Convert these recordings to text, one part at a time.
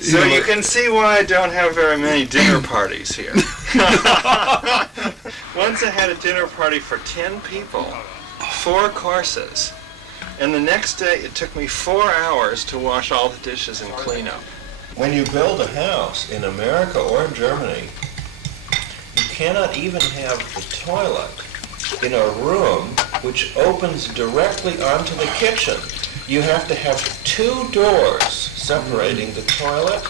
So you can see why I don't have very many dinner parties here. Once I had a dinner party for 10 people, 4 courses, and the next day it took me 4 hours to wash all the dishes and clean up. When you build a house in America or in Germany, you cannot even have the toilet in a room which opens directly onto the kitchen. You have to have 2 doors separating the toilet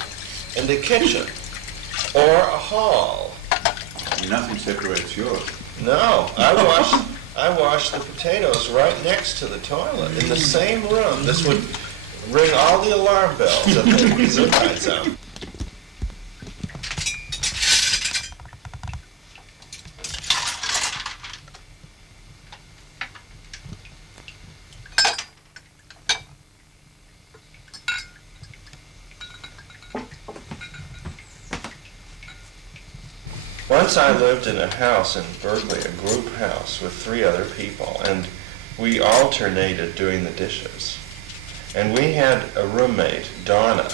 and the kitchen, or a hall. Nothing separates yours. No, I wash the potatoes right next to the toilet in the same room. This would ring all the alarm bells at the Gesundheit zone. Once I lived in a house in Berkeley, a group house with 3 other people, and we alternated doing the dishes. And we had a roommate, Donna,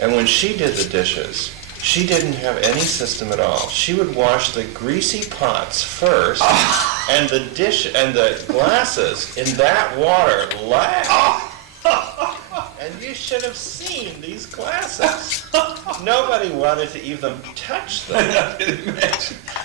and when she did the dishes, she didn't have any system at all. She would wash the greasy pots first, and the glasses in that water last. And you should have seen these glasses. Nobody wanted to even touch them.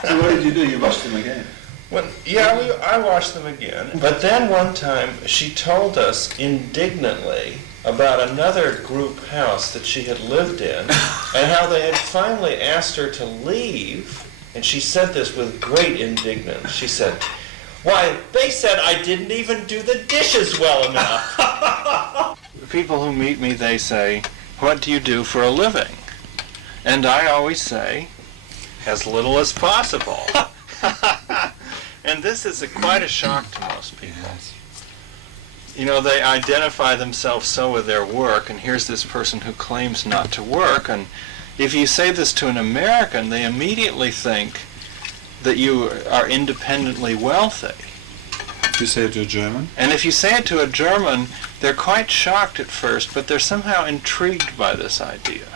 So what did you do? You washed them again? I washed them again. But then one time she told us indignantly about another group house that she had lived in and how they had finally asked her to leave. And she said this with great indignance. She said, "Why, they said I didn't even do the dishes well enough." People who meet me, they say, "What do you do for a living?" And I always say, "As little as possible." And this is quite a shock to most people. You know, they identify themselves so with their work, and here's this person who claims not to work, and if you say this to an American, they immediately think that you are independently wealthy. If you say it to a German? And if you say it to a German, they're quite shocked at first, but they're somehow intrigued by this idea.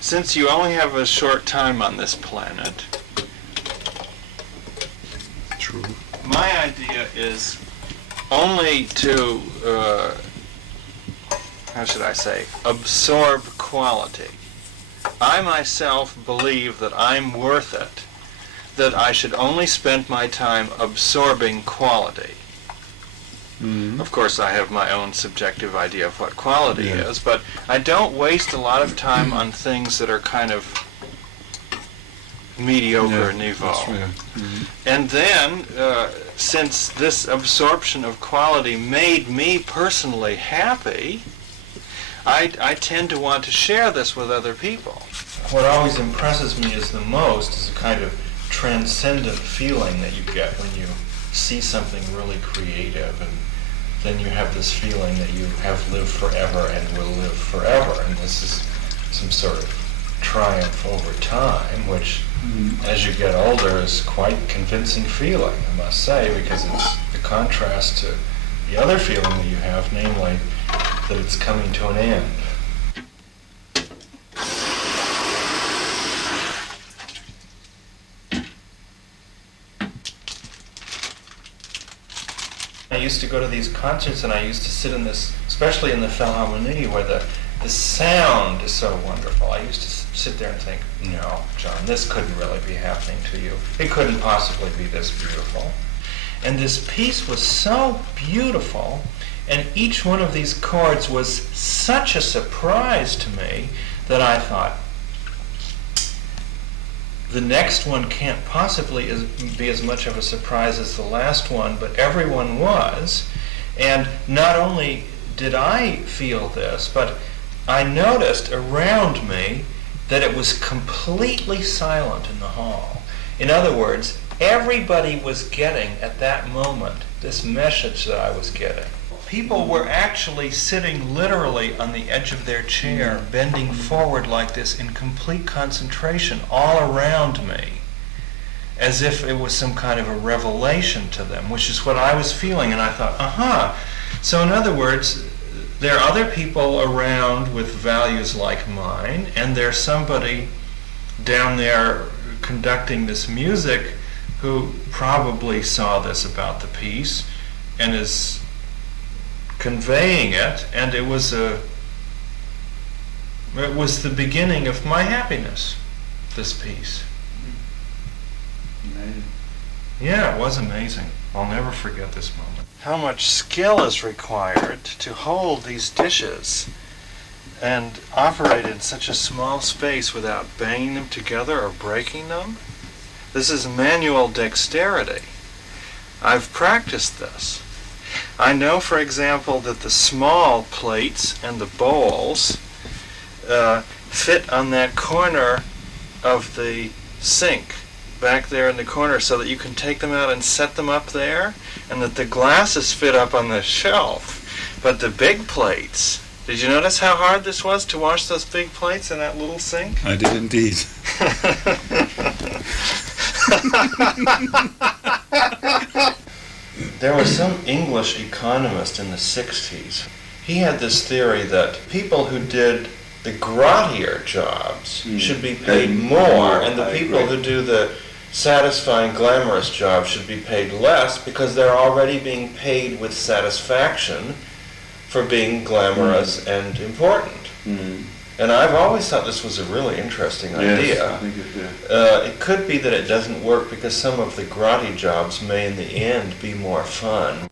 Since you only have a short time on this planet, True. my idea is only to, how should I say, absorb quality. I myself believe that I'm worth it, that I should only spend my time absorbing quality. Mm-hmm. Of course, I have my own subjective idea of what quality is, but I don't waste a lot of time on things that are kind of mediocre niveau. That's right. Mm-hmm. And then, since this absorption of quality made me personally happy, I tend to want to share this with other people. What always impresses me the most is a kind of transcendent feeling that you get when you see something really creative, and then you have this feeling that you have lived forever and will live forever, and this is some sort of triumph over time, which as you get older is quite convincing feeling, I must say, because it's the contrast to the other feeling that you have, namely that it's coming to an end. I used to go to these concerts, and I used to sit in this, especially in the Philharmonie, where the sound is so wonderful. I used to sit there and think, no, John, this couldn't really be happening to you. It couldn't possibly be this beautiful. And this piece was so beautiful, and each one of these chords was such a surprise to me that I thought, the next one can't possibly be as much of a surprise as the last one, but everyone was. And not only did I feel this, but I noticed around me that it was completely silent in the hall. In other words, everybody was getting at that moment this message that I was getting. people were actually sitting literally on the edge of their chair, bending forward like this in complete concentration all around me, as if it was some kind of a revelation to them, which is what I was feeling. And I thought, So in other words, there are other people around with values like mine, and there's somebody down there conducting this music who probably saw this about the piece and is conveying it, and it was the beginning of my happiness, this piece. Amazing. Yeah, it was amazing. I'll never forget this moment. How much skill is required to hold these dishes and operate in such a small space without banging them together or breaking them? This is manual dexterity. I've practiced this. I know, for example, that the small plates and the bowls fit on that corner of the sink back there in the corner so that you can take them out and set them up there, and that the glasses fit up on the shelf. But the big plates, did you notice how hard this was to wash those big plates in that little sink? I did indeed. There was some English economist in the 60s. He had this theory that people who did the grottier jobs should be paid more, and the people who do the satisfying, glamorous jobs should be paid less because they're already being paid with satisfaction for being glamorous and important. And I've always thought this was a really interesting idea. Yes, I think It could be that it doesn't work because some of the grotty jobs may in the end be more fun,